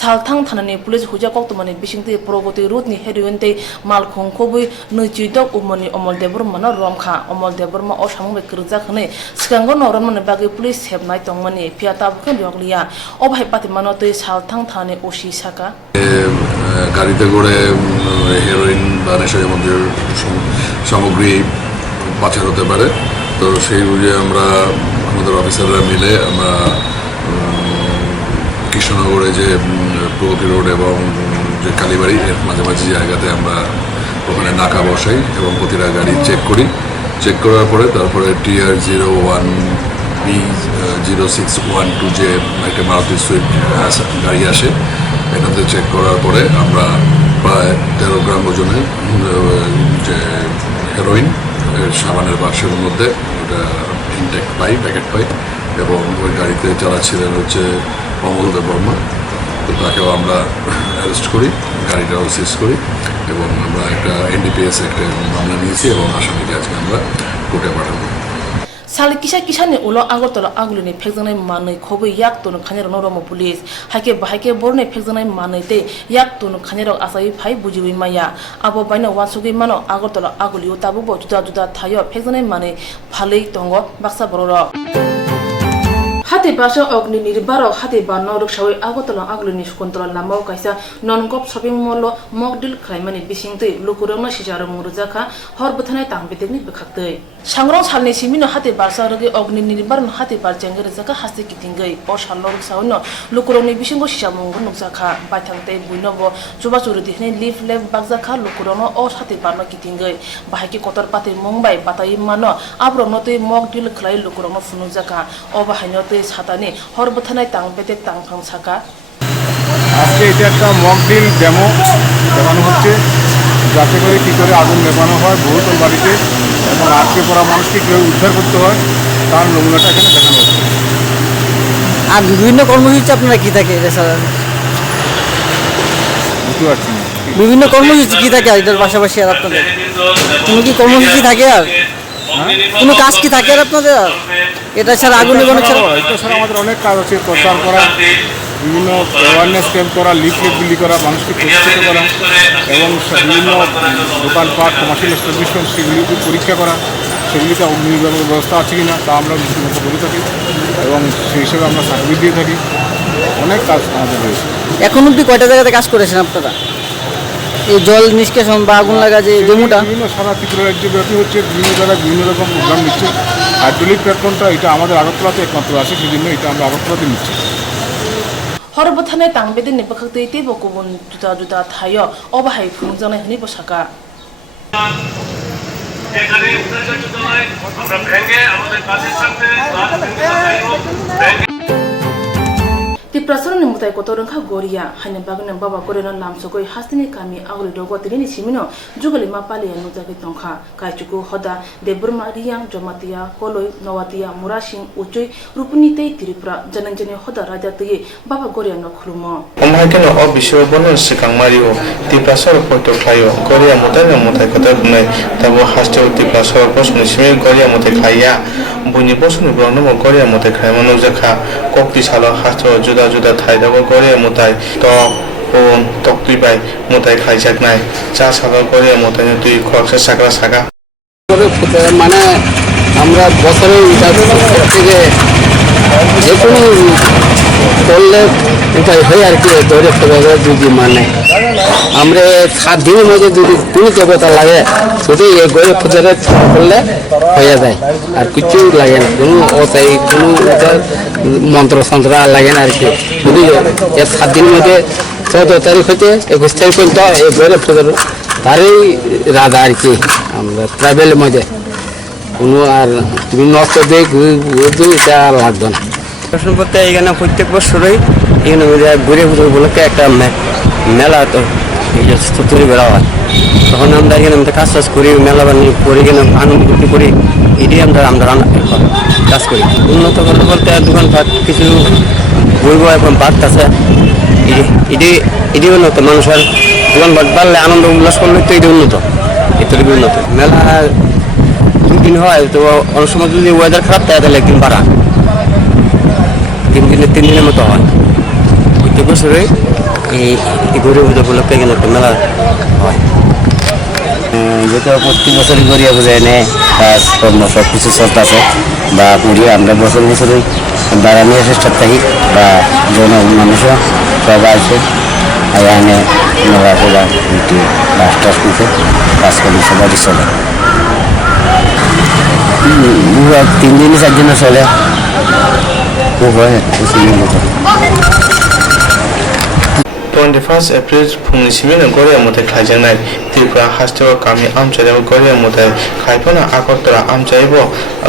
सालथां थानानि पुलिस हुजा कक्तमानि बिसिंति प्रगति रुटनि हेरोइनते माल खंखबुइ नैचिदक उमनि अमल देबरमानो रमखा अमल देबरमा अ सामगो ग्रजा खने सिगांगो नरमाने बागे पुलिस सेबनाय तंगमानि फियाताबखो लियगलिया अबाय पातिमानो तै सालथां थाने ओसि साका গাড়িতে করে হেরোইন বা নেশাজাতীয় সামগ্রী পাচার হতে পারে। তো সেই বুঝে আমরা আমাদের অফিসাররা মিলে আমরা কৃষ্ণনগরে যে প্রগতি রোড এবং যে কালীবাড়ি এর মাঝামাঝি জায়গাতে আমরা ওখানে নাকা বসাই এবং প্রতিটা গাড়ি চেক করি। চেক করার পরে তারপরে TR01B0612 যে একটা মারুতি সুইফট গাড়ি আসে, এটাতে চেক করার পরে আমরা প্রায় 13 গ্রাম ওজনের যে হেরোইন সাবানের বাক্সের মধ্যে ওটা ইনটেক পাই, প্যাকেট পাই এবং ওই গাড়িতে যারা ছিলেন হচ্ছে অমল দেববর্মা, তো তাকেও আমরা অ্যারেস্ট করি, গাড়িটাও সিজ করি এবং আমরা একটা NDPS একটা মামলা নিয়েছি এবং আসামিকে আজকে আমরা কোর্টে পাঠাবো। साल किसा किसानि उलो आगरतला आगुलिनि फेकजानाय मानै खबै याक तनु खानेर नरम पुलिस हाइके बरने फेकजानाय मानैते याक तनु खानेर आसाय फाइ बुजिबै माया आबो बायनो वानसुगै मानो आगरतला आगुलियो ताबो जुदा जुदा थायो फेकजानाय मानै फालै दंग बाक्सा बरर हाते बासो अग्नि निर्बार हाते बानो रक्षावै आगरतला आगुलिनि सुकन्तला लामाव काइसा ननगप शपिं मल मकडिल खालामनानै बिसिंतै लुकुरंना सिजार मुरजाखा हरबथानाय तांबेदेगनि बखाक्तै सांग्रं सालनि सिमिनो हाते बारसा रगे अग्नि निर्बार हाते बार जेंगे रजाका हास्ते किथिंगै अ साल रक्षावनो लुकुरंनि बिसिंगो सिजामंगो नुजाखा बायथांतै बुइनबो जुबा जुरुदिहने लिफ लेब बागजाखा लुकुरंनो अ हाते बारनो किथिंगै बाहायके कतर पाते मंबाय बाताय मानो आब्रनोतै मकडिल खलाय लुकुरंनो फुनुजाखा अ बाहायनोतै ছাতানি হরবথানায় তাংপেতে তাংফাং ছাকা আজকে এটা একটা মক ডিল ডেমো দেখানো হচ্ছে, যাতে করে কী করে আগুন নেভানো হয় বহুতল বাড়িতে এবং আটকে পড়া মানুষকে কীভাবে উদ্ধার করতে হয় তার নমুনাটা এখানে দেখানো হচ্ছে। আর বিভিন্ন কর্মসূচি আপনারা কী থাকে এটা স্যার? বুঝতে পারছি না বিভিন্ন কর্মসূচি কী থাকে এটার পাশাপাশি আর আপনাদের কোনো কি কর্মসূচি থাকে আর কোনো কাজ কি থাকে আর আপনাদের এটা ছাড়া আগুন নেভানো ছাড়া? এটা ছাড়া আমাদের অনেক কাজ আছে, প্রচার করা, বিভিন্ন অ্যাওয়ারনেস ক্যাম্প করা, লিফলেট বিলি করা, মানুষকে প্রশিক্ষিত করা এবং বিভিন্ন দোকানপাট কমার্শিয়াল এস্টাবলিশমেন্ট সেগুলিকে পরীক্ষা করা, সেগুলিতে অগ্নি ব্যবস্থা আছে কি না তা আমরা বিশেষত করে থাকি এবং সেই হিসেবে আমরা সার্ভিস দিয়ে থাকি। অনেক কাজ আমাদের রয়েছে। এখন অব্দি কয়টা জায়গাতে কাজ করেছেন আপনারা এই জল নিষ্কাশন বা আগুন লাগা যে ডেমোটা? বিভিন্ন সারা ত্রিপুরা রাজ্যব্যাপী হচ্ছে, বিভিন্ন জায়গায় বিভিন্ন রকম প্রোগ্রাম নিচ্ছে। হাইড্রোলিক প্ল্যাটফর্মটা এটা আমাদের আগরতলাতে একমাত্র আছে, সেই জন্য এটা আমরা আগরতলাতে নিচ্ছি। হরবথানায় তাংবেদেनि बखाक्तै तेबो गुबुन जुदा जुदा थायो अबाहाय फुंजानाय हनि बसाका যেখানে উদ্দেশ্য যুদ্ধ নয় আমরা ভেঙে আমাদের কাজের সাথে Ti prasarone mutai kotorong kha goria hanya bagna baba korena lamsokoi hastini kami agri dogo tirini simino jugali mapali anu jagi tongkha kaichuku hoda deburma riyang jomatia koloi nawatia murashing uchoi rupuni tei tripura jananjane hoda raja tege baba goria no khulumo omhaikeno o bisho bono sikang mario ti prasar photo khayo goria mutai kotor nai tabo hasto ti prasar posni simi goria mutai khaya buni posni brono mo goria mutai khai mano jakha kokti salo hasto juda थाइदाबो गरे मुताय तो own तक्ति bye मुताय खाइजाकनाय जा saga गरे मुताय दुई खरसा सागरा saga মানে আমরা বছরে থেকে যে কোনো করলে উপায় হয় আর কি ধরে ফেলে যদি মানে আমরা 7 দিনের মধ্যে যদি কোনো দেবতা লাগে শুধু এই গরিব পূজারে করলে হয়ে যায় আর কিছু লাগে না কোনো অতাই কোনো মন্ত্র সন্ত্র লাগে না আর কি শুধু এই 7 দিনের মধ্যে 14 তারিখ হতে 21 তারিখ পর্যন্ত এই গরিব পূজার তারই রাধা আর কি আমরা ট্রাভেলের মধ্যে কোনো আর তুমি নষ্ট দিয়ে এটা লাগবে না প্রশ্ন করতে এখানে প্রত্যেক বছরই এখানে ঘুরে ঘুরে উপলক্ষে একটা মেলা তো তৈরি করা হয় তখন আমরা এখানে কাজ টাজ করি মেলা বানিয়ে করি এখানে আনন্দ করি এটাই আমরা কাজ করি উন্নত করতে বলতে দোকানপাট কিছু বইব এখন বাড়তেছে এটি উন্নত মানুষের দোকানপাট বাড়লে আনন্দ উল্লাস করলে তো এটি উন্নত এতটুকু উন্নত মেলা 2 দিন হয় তো অনেক সময় যদি ওয়েদার খারাপ থাকে তাহলে একদিন বাড়া 3 দিনের মতো হয় প্রত্যেক বছরে এই গরিয়া পূজা উপলক্ষে এখানে একটা মেলা হয় যেটা প্রত্যেক বছরই গরিয়া পূজায় নেয় কাজ কর্ম সব কিছু চলতেছে বা পুরী আমরা বছরই বাড়ানোর চেষ্টা থাকি বা জন মানুষও সবাই আছে এখানে মেলা পূজা রাস্তার পিঠে কাজকর্ম সবারই চলে 3 দিন 4 দিন চলে খুব হয় 21 April फुंनि सिमिनो गरे मुथाय खाइजानाय त्रिपुरा हास्टेल गामि आमचायाव गरे मुथाय खायफाना आगरतला आमचायाव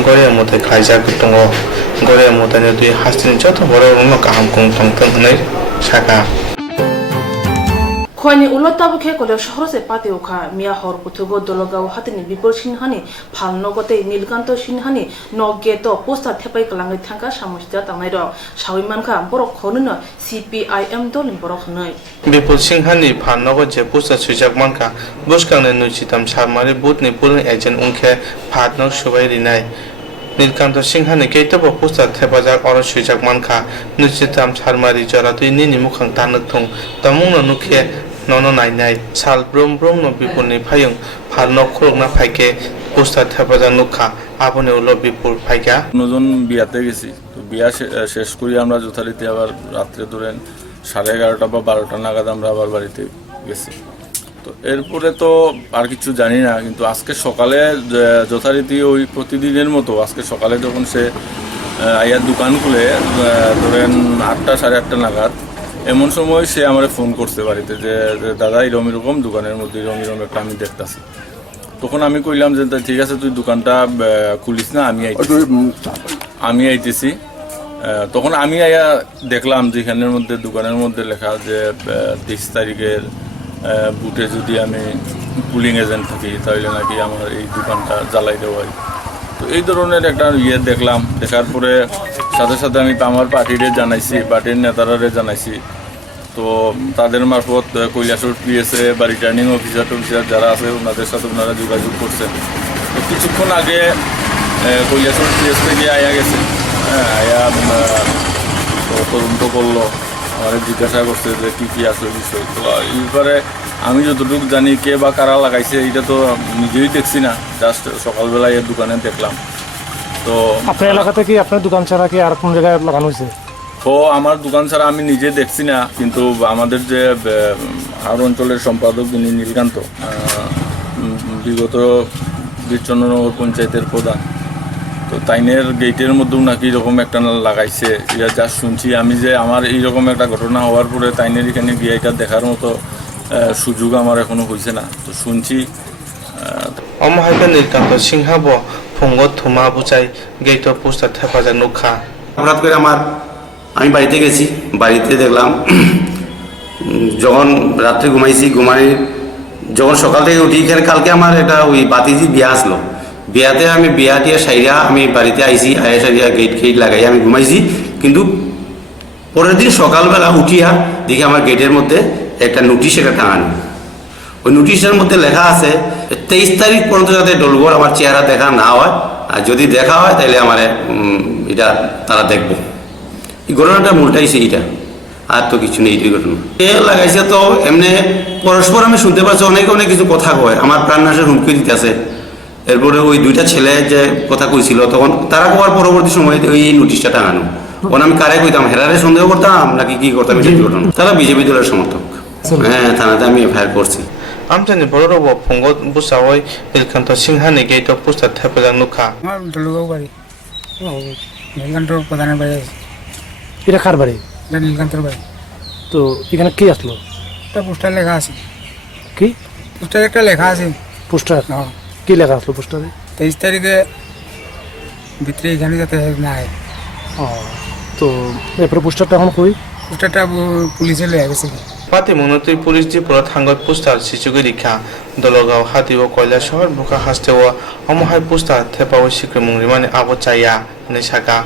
गरे मुथाय खाइजाक दङ गरे मुथायनि दुइ हास्टेलनि जत बर' रंनो गाहाम खुंथों होननाय saga Khoani ulota bukhe kole shahro se pate ukha mia hor puthugo dologao hatini bipol sinhani phalno gote nilkanto sinhani noggeto posta thepai kalangai thangka samusja tangnai ro sawimankha borok khonno CPIM dolin borok hnai Bipul সিংহানি ফাননগর যে poster সুইজাক মানকা বুসকাংনে নুচিতাম সারমারি বুথনি polling agent উনখে ফাতনক সুবাই রিনাই নীলকান্ত সিংহানি কেইতব পোস্টার থেপাজাক অর সুইজাক মানকা নুচিতাম সারমারি জরা তুই নিনি মুখাং তানক থং তমুং নুখে নন নাইনাই সাল ব্রম ব্রম ন বিপুলনি ফায়ং ফাননক খরকনা ফাইকে পোস্টার থেপাজাক নুখা আপনি উলো বিপুল ফাইকা নজন বিয়াতে গেছি তো বিয়া শেষ করি আমরা যথারীতি আবার রাত্রে ধরেন 11:30 বা 12টা নাগাদ আমরা আবার বাড়িতে গেছি তো এরপরে তো আর কিছু জানি না কিন্তু আজকে সকালে যথারীতি ওই প্রতিদিনের মতো আজকে সকালে যখন সে আয়ার দোকান খুলে ধরেন 8টা 8:30 নাগাদ এমন সময় সে আমারে ফোন করতে বাড়িতে যে দাদা এরকম দোকানের মধ্যে এরকম একটা আমি দেখতাছি তখন আমি কইলাম যে ঠিক আছে তুই দোকানটা খুলিস না আমি আইতেছি তখন আমি আয়া দেখলাম যেখানের মধ্যে দোকানের মধ্যে লেখা যে 23 তারিখের বুটে যদি আমি পুলিং এজেন্ট থাকি তাহলে নাকি আমার এই দোকানটা জ্বালাই দেওয়া হয় তো এই ধরনের একটা দেখলাম দেখার পরে সাথে সাথে আমি আমার পার্টিরে জানাইছি পার্টির নেতারারে জানাইছি তো তাদের মারফত কৈলাসর পিএসএ বা রিটার্নিং অফিসার যারা আছে ওনাদের সাথে ওনারা যোগাযোগ করছেন তো কিছুক্ষণ আগে কৈলাসর পিএস থেকে আয়া গেছে আয়া তদন্ত করলো আমার জিজ্ঞাসা করছে যে কী আছে বিষয় তো এই ব্যাপারে আমি যতটুকু জানি কে বা কারা লাগাইছে এটা তো নিজেই দেখছি না জাস্ট সকালবেলায় এর দোকানে দেখলাম তো আপনার এলাকাতে কি আপনার দোকান ছাড়া কি আর কোন জায়গায় লাগানো হয়েছে তো আমার দোকান ছাড়া আমি নিজে দেখছি না কিন্তু আমাদের যে আর অঞ্চলের সম্পাদক যিনি নীলকান্ত বিগত বীরচন্দ্রনগর পঞ্চায়েতের প্রধান তো তাইনের গেটের মধ্যেও নাকি এরকম একটা লাগাইছে এটা যা শুনছি আমি যে আমার এইরকম একটা ঘটনা হওয়ার পরে তাইনের এখানে গিয়ে এটা দেখার মতো সুযোগ আমার এখনো হয়েছে না তো শুনছি অমহাইকে নীলকান্ত সিংহাব কোক্তমা বুচাই গেট পোস্টার থেপাজাক নুখা হঠাৎ করে আমি বাড়িতে গেছি, বাড়িতে দেখলাম যখন রাত্রে ঘুমাইছি, যখন সকাল থেকে উঠি, কালকে আমার একটা ওই বাতিজি বিয়া আসলো, বিয়াতে আমি বিয়াটিয়া সাইরা আমি বাড়িতে আইছি, সাইরা গেট লাগাই আমি ঘুমাইছি। কিন্তু পরের দিন সকালবেলা উঠিয়া দেখি আমার গেটের মধ্যে একটা নোটিশ একটা টাঙানো। ওই নোটিশের মধ্যে লেখা আছে 23 তারিখ পর্যন্ত যাতে ডলগড় আমার চেহারা দেখা না হয়, আর যদি দেখা হয় তাহলে আমার এটা তারা দেখবো। এই ঘটনাটা মূলটাইছে এইটা, আর তো কিছু নেই। এই ঘটনা এ লাগাইছে তো এমনি পরস্পর আমি শুনতে পাচ্ছি অনেক কিছু কথা কয়, আমার প্রাণনাশের হুমকি দিতেছে। এরপরে ওই দুইটা ছেলে যে কথা কইছিল তখন তারা কোয়ার পরবর্তী সময় ওই নোটিশটা টাঙানো। তখন আমি কারে কইতাম, হেরারে সন্দেহ করতাম নাকি কি করতাম এটা ঘটনা। তারা বিজেপি দলের সমর্থক। হ্যাঁ, থানাতে আমি এফআইআর করছি। আমচানি বড়রাব ফঙ্গত বুসাওই নীলকান্ত সিংহানি গেট পোস্টার থেপাজাক নুখা আমার দলগাঁও বাড়ি, নীলকান্ত প্রধানের বাড়ি আছে। এটা কার বাড়ি? এটা নীলকান্তর বাড়ি। তো এখানে কি আসলো? একটা পোস্টার লেখা আছে। কি পোস্টার একটা লেখা আছে? পোস্টার কি লেখা আসলো পোস্টারে? 23 তারিখে ভিতরে এখানে যাতে না হয়। তো এরপরে পোস্টারটা এখন কই? পোস্টারটা পুলিশে লয়ে গেছে। পাতি মনতই পুলিশ জিপুরত হাঙ্গত পোস্টার শিশুকে রিখা দলগাঁও হাতি ও কয়লা শহর বুকা হাসতে ও অমহাই পোস্টার থেপাও শিক্রমুং রিমানে আবো চাইয়া নেশাকা